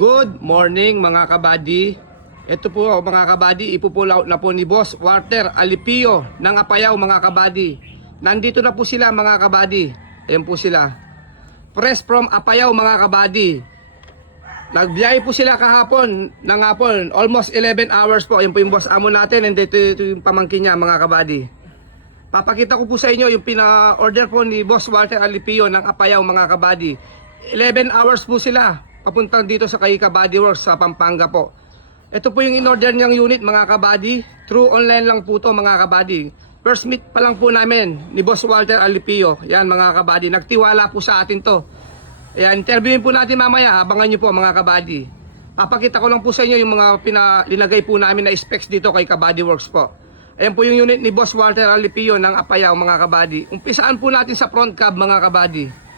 Good morning mga kabady. Ito po mga kabady, ipupulaw na po ni Boss Walter Alipio ng Apayao mga kabady. Nandito na po sila mga kabady. Ayan po sila. Press from Apayao mga kabady. Nagbiyahe po sila kahapon ng hapon, almost 11 hours po. Ayan po yung boss amo natin, and ito yung pamangkin niya mga kabady. Papakita ko po sa inyo yung pina-order po ni Boss Walter Alipio ng Apayao mga kabady. 11 hours po sila papunta dito sa Kaika Body Works sa Pampanga po. Ito po yung in-order niyang unit mga kabady. Through online lang po to mga kabady. First meet pa lang po namin ni Boss Walter Alipio. Yan mga kabady, nagtiwala po sa atin to. Ayan, interviewin po natin mamaya. Abangan nyo po mga kabady. Papakita ko lang po sa inyo yung mga linagay po namin na specs dito kay Kabady Works po. Ayan po yung unit ni Boss Walter Alipio ng Apayao mga kabady. Umpisaan po natin sa front cab mga kabady.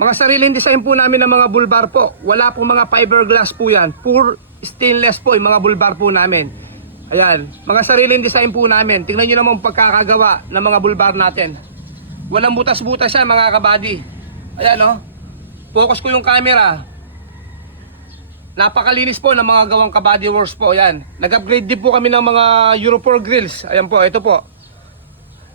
Mga sariling design po namin ng mga bulbar po. Wala po mga fiberglass po yan. Pure stainless po yung mga bulbar po namin. Ayan, mga sariling design po namin. Tingnan nyo naman pagkakagawa ng mga bulbar natin. Walang butas-butas yan mga kabady. Ayan o. Focus ko yung camera. Napakalinis po ng mga gawang Kabady Works po. Ayan. Nag-upgrade din po kami ng mga Euro 4 grills. Ayan po, ito po.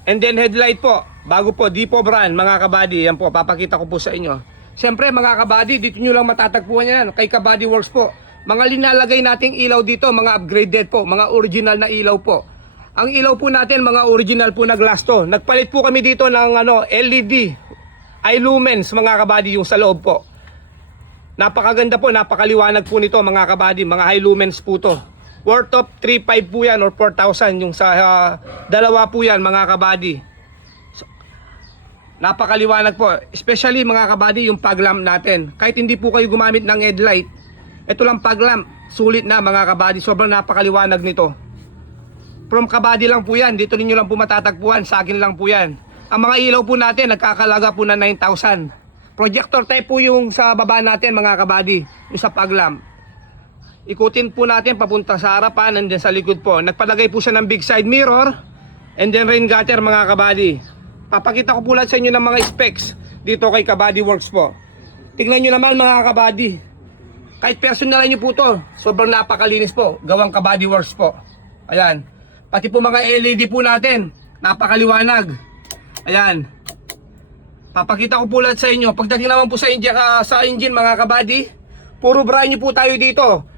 And then headlight po. Bago po, Dipo brand mga kabady. Ayan po, papakita ko po sa inyo. Siyempre mga kabady, dito nyo lang matatagpuan yan. Kay Kabady Works po. Mga linalagay nating ilaw dito, mga upgraded po. Mga original na ilaw po. Ang ilaw po natin, mga original po na glass to. Nagpalit po kami dito ng LED. Illumens mga kabady yung sa loob po. Napakaganda po, napakaliwanag po nito mga kabady. Mga high lumens po to. Worth of 3,500 po yan or 4,000 yung sa dalawa po yan mga kabady. So, napakaliwanag po. Especially mga kabady yung paglamp natin. Kahit hindi po kayo gumamit ng headlight, ito lang paglamp. Sulit na mga kabady. Sobrang napakaliwanag nito. From Kabady lang po yan. Dito ninyo lang po matatagpuan. Sa akin lang po yan. Ang mga ilaw po natin nagkakalaga po na 9,000. Projector type po yung sa baba natin mga kabady. Yung sa paglamp. Ikutin po natin papunta sa harapan and then sa likod po. Nagpalagay po siya ng big side mirror and then rain gutter mga kabady. Papakita ko po lahat sa inyo ng mga specs dito kay Kabady Works po. Tingnan nyo naman mga kabady. Kahit personal nyo po to, sobrang napakalinis po. Gawang Kabady Works po. Ayan. Pati po mga LED po natin, napakaliwanag. Ayan. Papakita ko po lahat sa inyo. Pagdating naman po sa engine mga kabady, puro brand new po tayo dito.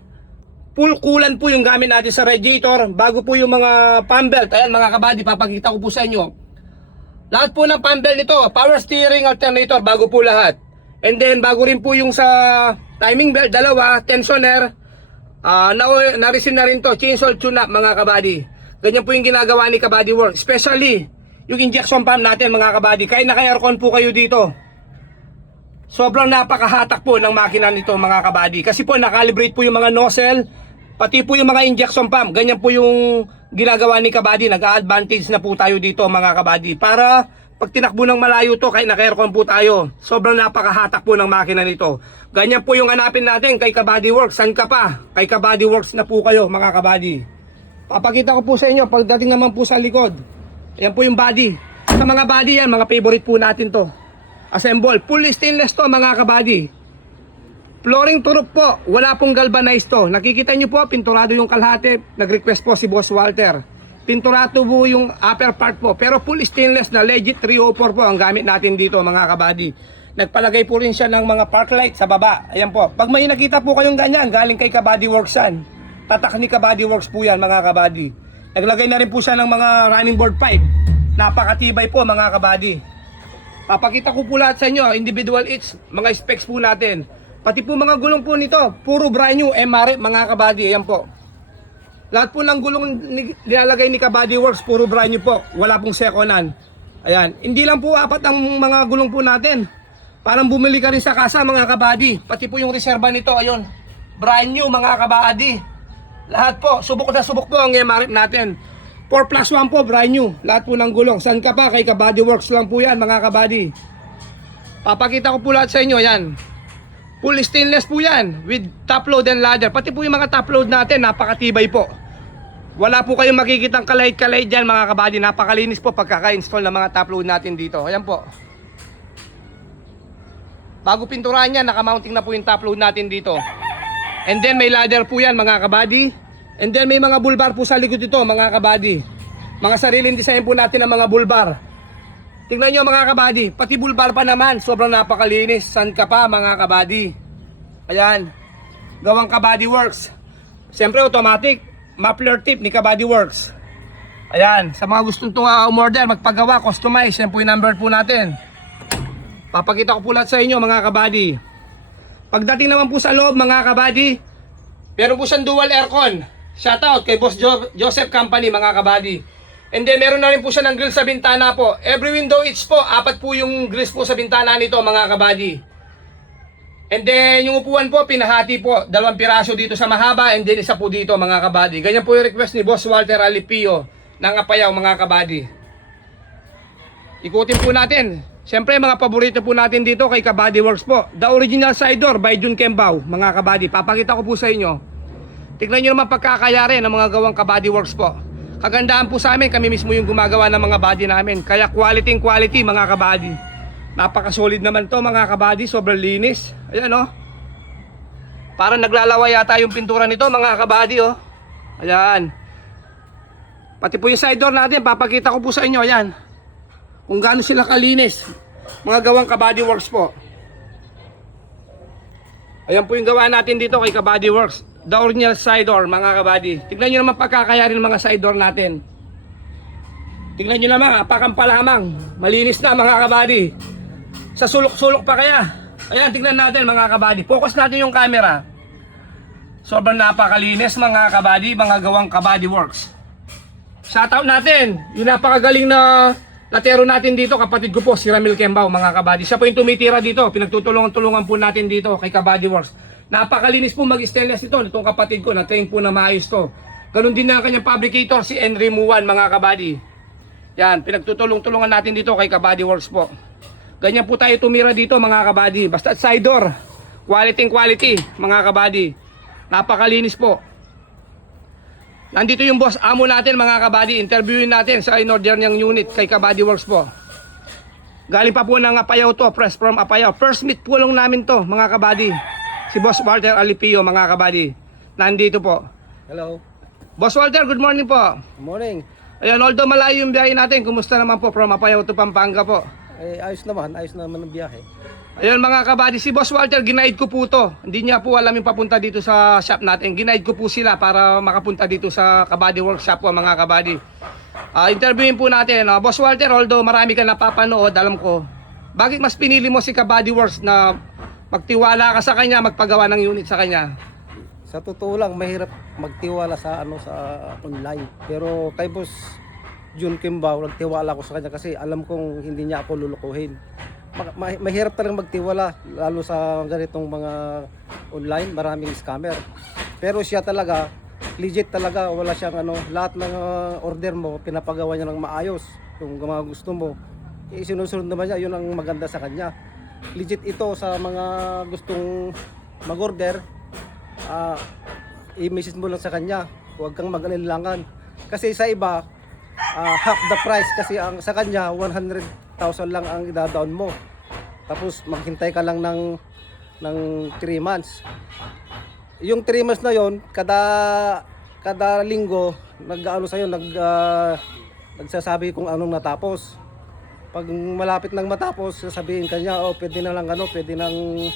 Full coolant po yung gamit natin sa radiator. Bago po yung mga fan belt. Ayan mga kabady, papakita ko po sa inyo. Lahat po ng fan belt nito, power steering, alternator, bago po lahat. And then bago rin po yung sa timing belt, dalawa, tensioner. Na-resin na rin to, chainsaw tune-up mga kabady. Ganyan po yung ginagawa ni Kabady Works. Especially yung injection pump natin mga kabady. Kaya naka-aircon po kayo dito. Sobrang napakahatak po ng makina nito mga kabady. Kasi po nakalibrate po yung mga nozzle. Pati po yung mga injection pump. Ganyan po yung ginagawa ni Kabady. Nag-a-advantage na po tayo dito mga kabady. Para pag tinakbo ng malayo to, kahit naka-aircon po tayo. Sobrang napakahatak po ng makina nito. Ganyan po yung hanapin natin kay Kabady Works. San ka pa? Kay Kabady Works na po kayo mga kabady. Papakita ko po sa inyo pagdating naman po sa likod. Ayan po yung body. Sa mga body yan, mga favorite po natin to. Assemble. Full stainless to mga kabady. Flooring turok po. Wala pong galvanized to. Nakikita nyo po, pinturado yung kalahati. Nag-request po si Boss Walter. Pinturado po yung upper part po. Pero full stainless na legit 304 po ang gamit natin dito mga kabady. Nagpalagay po rin siya ng mga park light sa baba. Ayan po. Pag may nakita po kayong ganyan, galing kay Kabady Works yan. Tatak ni Kabady Works po yan mga kabady. Naglagay na rin po siya ng mga running board pipe. Napakatibay po mga kabady. Papakita ko po lahat sa inyo, individual each, mga specs po natin. Pati po mga gulong po nito, puro brand new MRF mga kabady. Ayan po. Lahat po ng gulong nilalagay ni Kabady Works, puro brand new po. Wala pong second hand. Ayan. Hindi lang po apat ang mga gulong po natin. Parang bumili ka rin sa kasa mga kabady. Pati po yung reserva nito, ayun. Brand new mga kabady. Lahat po, subok na subok po ang MRF natin. 4+1 po, brand new. Lahat po ng gulong. San ka pa? Kay Kabady Works lang po yan mga kabady. Papakita ko po lahat sa inyo, yan. Full stainless po yan with top load and ladder. Pati po yung mga top load natin, napakatibay po. Wala po kayong makikitang kalahit-kalahit dyan mga kabady. Napakalinis po pagkaka-install ng mga top load natin dito. Ayan po. Bago pinturahan yan, nakamounting na po yung top load natin dito. And then may ladder po yan mga kabady. And then may mga bulbar po sa likod ito mga kabady. Mga sariling design po natin ng mga bulbar. Tingnan nyo mga kabady, pati bulbar pa naman, sobrang napakalinis. San ka pa mga kabady? Ayan, gawang Kabady Works. Siyempre automatic, muffler tip ni Kabady Works. Ayan, sa mga gustong umorder, magpagawa, customize, yan po yung number po natin. Papakita ko po lahat sa inyo mga kabady. Pagdating naman po sa loob mga kabady, meron po siyang dual aircon. Shoutout kay Boss Joseph Company mga kabady. And then meron na rin po siya ng grill sa bintana po. Every window each po, 4 po yung grills po sa bintana nito mga kabady. And then yung upuan po, pinahati po, 2 piraso dito sa mahaba and then isa po dito mga kabady. Ganyan po yung request ni Boss Walter Alipio ng Apayao mga kabady. Ikutin po natin. Siyempre mga paborito po natin dito kay Kabady Works po. The Original Side Door by Jun Kembao mga kabady. Papakita ko po sa inyo. Tignan nyo naman pagkakayari ng mga gawang Kabady Works po. Kagandaan po sa amin, kami mismo yung gumagawa ng mga body namin. Kaya quality mga kabady. Napaka-solid naman to mga kabady, sobrang linis. Ayan oh. Parang naglalawa yata yung pintura nito mga kabady oh. Ayan. Pati po yung side door natin, papakita ko po sa inyo, ayan. Kung gaano sila kalinis. Mga gawang Kabady Works po. Ayan po yung gawa natin dito kay Kabady Works. The Original Side Door mga kabady. Tignan nyo naman pagkakayari ng mga side door natin. Tignan nyo naman, apakang pa lamang. Malinis na mga kabady. Sa sulok-sulok pa kaya. Ayan, tignan natin mga kabady. Focus natin yung camera. Sobrang napakalinis mga kabady, mga gawang Kabady Works. Shoutout natin, yung napakagaling na latero natin dito, kapatid ko po, si Ramil Kembao mga kabady. Siya po yung tumitira dito, pinagtutulungan-tulungan po natin dito kay Kabady Works. Napakalinis po mag-stainless ito, itong kapatid ko, na-train po na maayos to. Ganun din na ang kanyang fabricator, si Henry Muwan mga kabady. Yan, pinagtutulong-tulungan natin dito kay Kabady Works po. Ganyan po tayo tumira dito mga kabady. Basta side door, quality mga kabady. Napakalinis po. Nandito yung boss amo natin mga kabady. Interviewin natin sa in-order niyang unit kay Kabady Works po. Galing pa po ng Apayao to, fresh from Apayao. First meet po lang namin to mga kabady. Si Boss Walter Alipio mga kabady. Nandito po. Hello. Boss Walter, good morning po. Good morning. Ayan, although malayo yung biyahe natin, kumusta naman po from Apayao to Pampanga po? Ayos naman ang biyahe. Ayun mga kabady, si Boss Walter, ginaid ko po to. Hindi niya po alam yung papunta dito sa shop natin. Ginaid ko po sila para makapunta dito sa Kabady Workshop po mga kabady. Interviewin po natin. Boss Walter, although marami ka napapanood, alam ko, bakit mas pinili mo si Kabady Works na magtiwala ka sa kanya, magpagawa ng unit sa kanya? Sa totoo lang, mahirap magtiwala sa online. Pero kay Boss Jun Kimbao, nagtiwala ako sa kanya kasi alam kong hindi niya ako lulukuhin. Mahirap talagang magtiwala, lalo sa ganitong mga online, maraming scammer. Pero siya talaga, legit talaga, wala siyang lahat ng order mo, pinapagawa niya ng maayos. Yung mga gusto mo, sinusunod naman niya, yun ang maganda sa kanya. Legit ito sa mga gustong mag-order, i-message mo lang sa kanya, huwag kang mag-alilangan. Kasi sa iba, half the price, kasi sa kanya 100,000 lang ang idadaon mo. Tapos maghintay ka lang ng 3 months. Yung 3 months na yon, kada linggo nagsasabi kung anong natapos. Pag malapit nang matapos, sasabihin kanya, pwede na lang pwede nang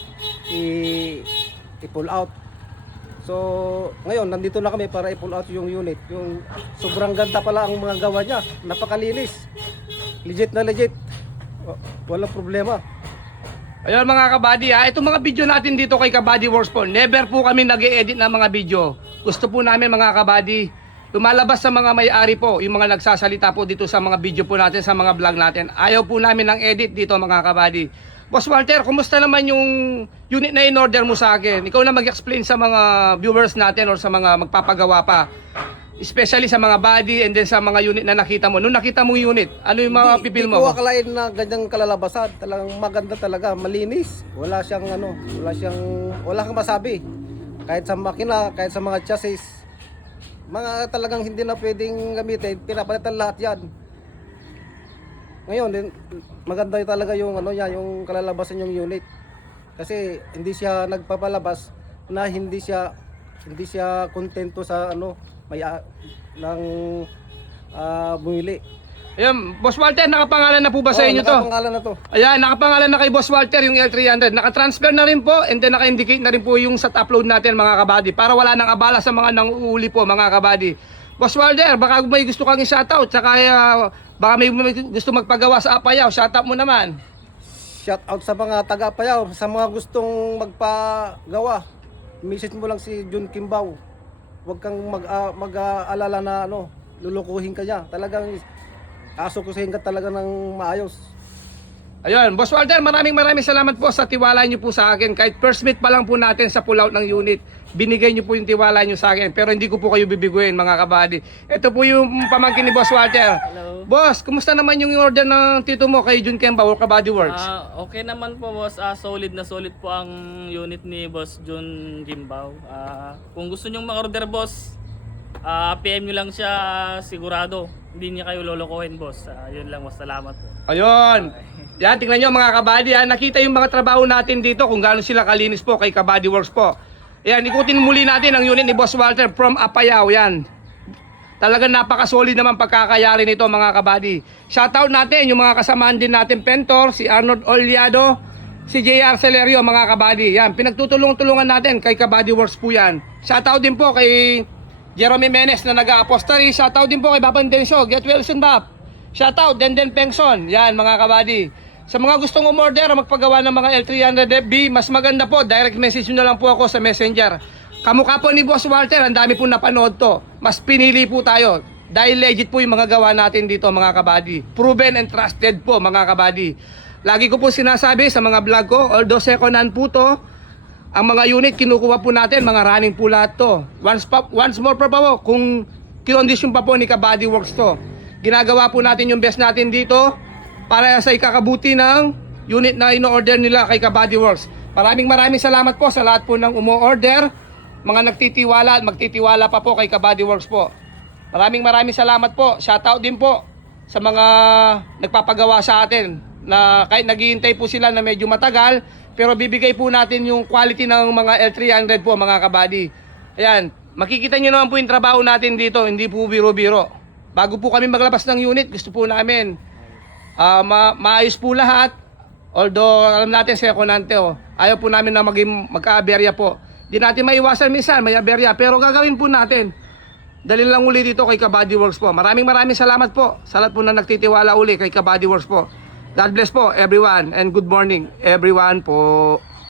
i-pull out. So, ngayon nandito na kami para i-pull out yung unit. Yung sobrang ganda pala ang mga gawa niya, napakalinis. Legit na legit. Walang problema. Ayun mga kabady, itong mga video natin dito kay Kabady Works po, never po kami nag-e-edit ng mga video. Gusto po namin mga kabady, lumalabas sa mga may-ari po, yung mga nagsasalita po dito sa mga video po natin, sa mga vlog natin. Ayaw po namin ng edit dito mga kabady. Boss Walter, kumusta naman yung unit na in-order mo sa akin? Ikaw na mag-explain sa mga viewers natin or sa mga magpapagawa pa. Especially sa mga body and then sa mga unit na nakita mo. Nung nakita mo yung unit, ano yung mga pipil mo? Hindi ko akalain na ganyang kalalabasan. Talagang maganda talaga, malinis. Wala kang masabi. Kahit sa makina, kahit sa mga chassis. Mga talagang hindi na pwedeng gamitin, pinapalitan lahat yan. Ngayon, maganda talaga yung yung kalalabasan yung unit. Kasi hindi siya nagpapalabas na hindi siya kontento sa ano may ng bumili. Ayan, Boss Walter, nakapangalan na po ba sa inyo to? Nakapangalan na to. Ayan, nakapangalan na kay Boss Walter yung L300. Nakatransfer na rin po and then naka-indicate na rin po yung set upload natin mga kabady para wala nang abala sa mga nanguuli po mga kabady. Boss Walter, baka may gusto kang i-shoutout tsaka baka may gusto magpagawa sa Apayao, shoutout mo naman. Shout out sa mga taga Apayao, sa mga gustong magpagawa. Message mo lang si Jun Kimbaw. Huwag kang mag-aalala na ano, lulukuhin ka niya. Talagang asukusin ka talaga ng maayos. Ayun, Boss Walter, maraming salamat po sa tiwala niyo po sa akin. Kahit first meet pa lang po natin sa pull out ng unit, binigay niyo po yung tiwala niyo sa akin. Pero hindi ko po kayo bibiguin mga kabady. Ito po yung pamangkin ni Boss Walter. Hello. Boss, kumusta naman yung order ng tito mo kay Jun Kemba or Kabady Works? Okay naman po boss, solid na solid po ang unit ni Boss Jun Gimbao. Kung gusto nyong mag-order boss, PM nyo lang siya, sigurado. Hindi niya kayo lolokohin boss. Yun lang, boss. Salamat po. Ayun. Yan, tingnan nyo mga kabady. Nakita yung mga trabaho natin dito kung gaano sila kalinis po kay Kabady Works po. Yan, ikutin muli natin ang unit ni Boss Walter from Apayao. Yan. Talagang napaka-solid naman pagkakayari nito mga kabady. Shoutout natin yung mga kasamaan din natin Pentor, si Arnold Oliado, si JR Celerio mga kabady. Yan, pinagtutulong-tulungan natin kay Kabady Works po yan. Shoutout din po kay Jerome Menes na nag-apostary. Shoutout din po kay Bapan Densyo, Get Wilson Bap. Shoutout Denden Pengson. Yan mga kabady. Sa mga gustong umorder o magpagawa ng mga L300FB, mas maganda po, direct message nyo na lang po ako sa Messenger. Kamukha po ni Boss Walter, ang dami po napanood to. Mas pinili po tayo dahil legit po yung mga gawa natin dito mga kabady. Proven and trusted po mga kabady. Lagi ko po sinasabi sa mga vlog ko, although second hand po to, ang mga unit kinukuha po natin, mga running po lahat to. Once more pa po, kung kinondisyon pa po ni Kabady Works to. Ginagawa po natin yung best natin dito para sa ikakabuti ng unit na ino-order nila kay Kabady Works. Maraming salamat po sa lahat po ng umo-order, mga nagtitiwala at magtitiwala pa po kay Kabady Works po. Maraming salamat po. Shoutout din po sa mga nagpapagawa sa atin na kahit naghihintay po sila na medyo matagal, pero bibigay po natin yung quality ng mga L300 po mga kabady. Ayan, makikita nyo naman po yung trabaho natin dito, hindi po biro-biro. Bago po kami maglabas ng unit, gusto po namin maayos po lahat. Although alam natin second hand to, ayaw po namin na magka-aberya po. Di natin maiwasan minsan, may aberya, pero gagawin po natin. Dalhin lang uli dito kay Kabady Works po. Maraming salamat po sa lahat po na nagtitiwala uli kay Kabady Works po. God bless po everyone and good morning everyone po.